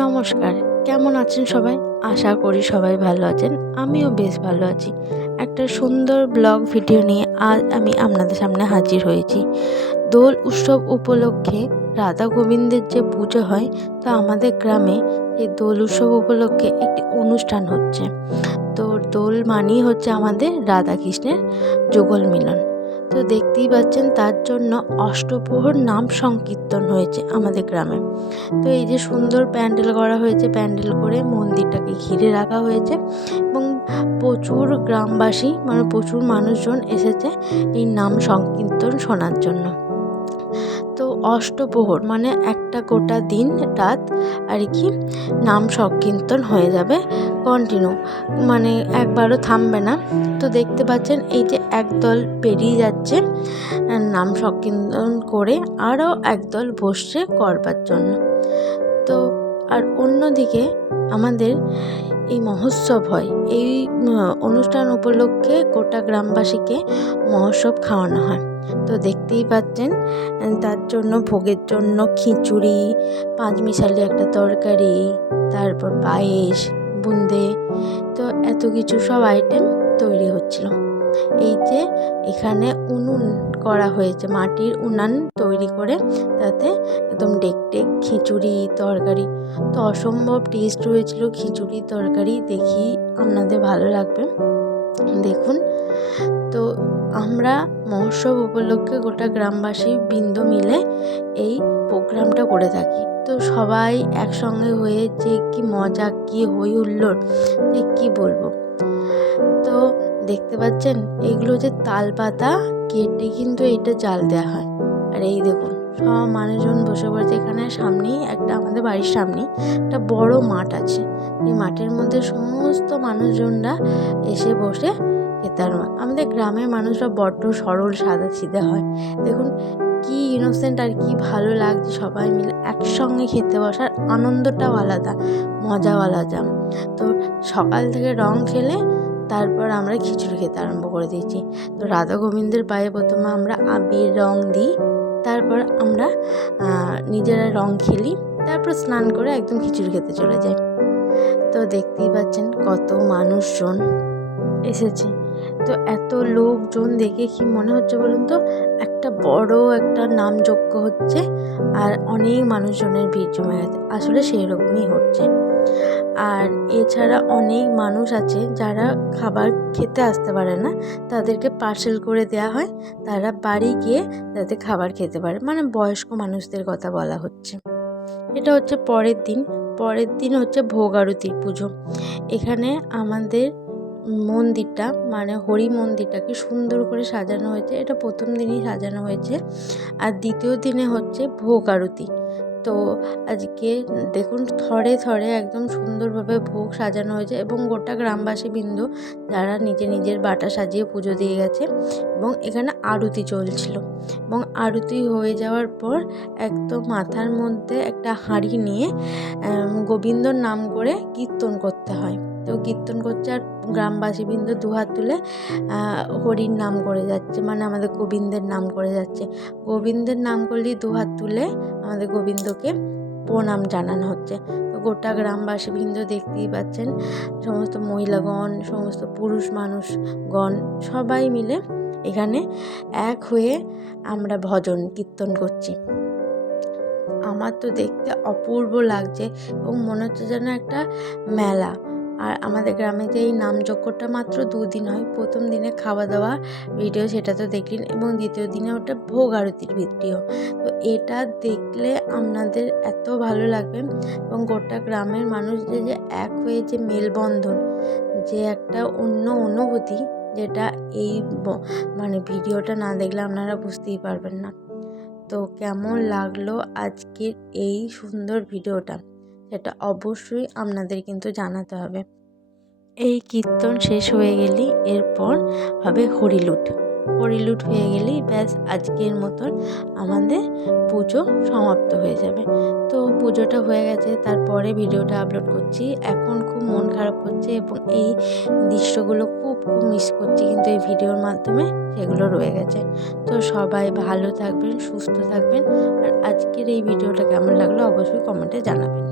নমস্কার, কেমন আছেন সবাই? আশা করি সবাই ভালো আছেন। আমিও বেশ ভালো আছি। একটা সুন্দর ব্লগ ভিডিও নিয়ে আজ আমি আপনাদের সামনে হাজির হয়েছি। দোল উৎসব উপলক্ষে রাধা গোবিন্দের যে পুজো হয়, তো আমাদের গ্রামে এই দোল উৎসব উপলক্ষে একটি অনুষ্ঠান হচ্ছে। তো দোল মানেই হচ্ছে আমাদের রাধা কৃষ্ণের যুগল মিলন। তো দেখতেই পাচ্ছেন, তার জন্য অষ্টপ্রহর নাম সংকীর্তন হয়েছে আমাদের গ্রামে। তো এই যে সুন্দর প্যান্ডেল করা হয়েছে, প্যান্ডেল করে মন্দিরটাকে ঘিরে রাখা হয়েছে এবং প্রচুর গ্রামবাসী প্রচুর মানুষজন এসেছে এই নাম সংকীর্তন শোনার জন্য। তো অষ্টপ্রহর একটা গোটা দিন রাত আর কি নাম সংকীর্তন হয়ে যাবে কন্টিনিউ, একবারও থামবে না। তো দেখতে পাচ্ছেন এই যে একদল বেরিয়ে যাচ্ছে নাম সংকীর্তন করে, আরও একদল বসছে করবার জন্য। তো আর অন্যদিকে আমাদের এই মহোৎসব হয়, এই অনুষ্ঠান উপলক্ষে গোটা গ্রামবাসীকে মহোৎসব খাওয়ানো হয়। তো দেখতেই পাচ্ছেন, তার জন্য ভোগের জন্য খিচুড়ি, পাঁচমিশালি একটা তরকারি, তারপর পায়েস, বুন্দে, তো এত কিছু সব আইটেম তৈরি হচ্ছিল। এই যে এখানে উনুন করা হয়েছে, মাটির উনান তৈরি করে তাতে একদম ডেক খিচুড়ি তরকারি, তো অসম্ভব টেস্ট হয়েছিল খিচুড়ি তরকারি। দেখি আপনাদের ভালো লাগবে, দেখুন। তো আমরা মহোৎসব উপলক্ষে গোটা গ্রামবাসী বৃন্দ মিলে এই প্রোগ্রামটা করে থাকি। তো সবাই একসঙ্গে হয়ে যে কি মজা, কি হই হুল্লোড়, যে কি বলবো। তো দেখতে পাচ্ছেন, এগুলো যে তাল পাতা কেটে কিন্তু এটা জাল দেওয়া হয়। আর এই দেখুন, সব মানুষজন বসে পড়েছে। এখানে সামনেই আমাদের বাড়ির সামনেই একটা বড় মাঠ আছে। এই মাঠের মধ্যে সমস্ত মানুষজনরা এসে বসে খেতে। আমাদের গ্রামের মানুষরা বড্ড সরল সাদা সিধে হয়। দেখুন কি ইনোসেন্ট আর কি ভালো লাগছে, সবাই মিলে একসঙ্গে খেতে বসার আনন্দটাও আলাদা, মজাও আলাদা। তো সকাল থেকে রং খেলে তারপর আমরা খিচুড়ি খেতে আরম্ভ করে দিয়েছি। তো রাধা গোবিন্দের পায়ে প্রথমে আমরা আবির রং দিই, তারপর আমরা নিজেরা রং খেলি, তারপর স্নান করে একদম খিচুড়ি খেতে চলে যাই। তো দেখতেই পাচ্ছেন কত মানুষজন এসেছে। তো এত লোকজন দেখে কি মনে হচ্ছে বলুন তো, একটা বড় একটা নামযজ্ঞ হচ্ছে আর অনেক মানুষজনের ভিড় জমে গেছে। আসলে সেই রকমই হচ্ছে। আর এছাড়া অনেক মানুষ আছে যারা খাবার খেতে আসতে পারে না, তাদেরকে পার্সেল করে দেওয়া হয়, তারা বাড়ি গিয়ে যাতে খাবার খেতে পারে, বয়স্ক মানুষদের কথা বলা হচ্ছে। এটা হচ্ছে পরের দিন হচ্ছে ভোগ আরতির পুজো। এখানে আমাদের মন্দিরটা হরি মন্দিরটাকে সুন্দর করে সাজানো হয়েছে। এটা প্রথম দিনই সাজানো হয়েছে, আর দ্বিতীয় দিনে হচ্ছে ভোগ আরতি। তো আজকে দেখুন থরে থরে একদম সুন্দরভাবে ভোগ সাজানো হয়েছে এবং গোটা গ্রামবাসী বৃন্দ যারা নিজের বাটা সাজিয়ে পুজো দিয়ে গেছে, এবং এখানে আরতি চলছিল। এবং আরতি হয়ে যাওয়ার পর একদম মাথার মধ্যে একটা হাঁড়ি নিয়ে গোবিন্দর নাম করে কীর্তন করতে হয়। তো কীর্তন করছে, আর গ্রামবাসী বৃন্দ দুহাত তুলে হরির নাম করে যাচ্ছে, আমাদের গোবিন্দের নাম করে যাচ্ছে। গোবিন্দের নাম করলেই দুহাত তুলে আমাদের গোবিন্দকে প্রণাম জানানো হচ্ছে। তো গোটা গ্রামবাসী বৃন্দ দেখতেই পাচ্ছেন, সমস্ত মহিলাগণ, সমস্ত পুরুষ মানুষগণ সবাই মিলে এখানে এক হয়ে আমরা ভজন কীর্তন করছি। আমার তো দেখতে অপূর্ব লাগছে এবং মনে হচ্ছে যেন একটা মেলা। আর আমাদের গ্রামে যে এই নামযজ্ঞটা মাত্র 2 দিন হয়। প্রথম দিনে খাওয়া দাওয়া ভিডিও সেটা তো দেখলেন, এবং দ্বিতীয় দিনে ওটা ভোগ আরতির ভিডিও। তো এটা দেখলে আপনাদের এত ভালো লাগবে, এবং গোটা গ্রামের মানুষদের যে এক হয়ে যে মেলবন্ধন, যে একটা অন্য অনুভূতি, যেটা এই ভিডিওটা না দেখলে আপনারা বুঝতেই পারবেন না। তো কেমন লাগলো আজকের এই সুন্দর ভিডিওটা, সেটা অবশ্যই আপনাদের কিন্তু জানাতে হবে। এই কীর্তন শেষ হয়ে গেলেই এরপর হবে হরিলুট হয়ে গেলেই ব্যাস আজকের মতন আমাদের পুজো সমাপ্ত হয়ে যাবে। তো পুজোটা হয়ে গেছে, তারপরে ভিডিওটা আপলোড করছি। এখন খুব মন খারাপ হচ্ছে এবং এই দৃশ্যগুলো খুব মিস করছি, কিন্তু এই ভিডিওর মাধ্যমে সেগুলো রয়ে গেছে। তো সবাই ভালো থাকবেন, সুস্থ থাকবেন, আর আজকের এই ভিডিওটা কেমন লাগলো অবশ্যই কমেন্টে জানাবেন।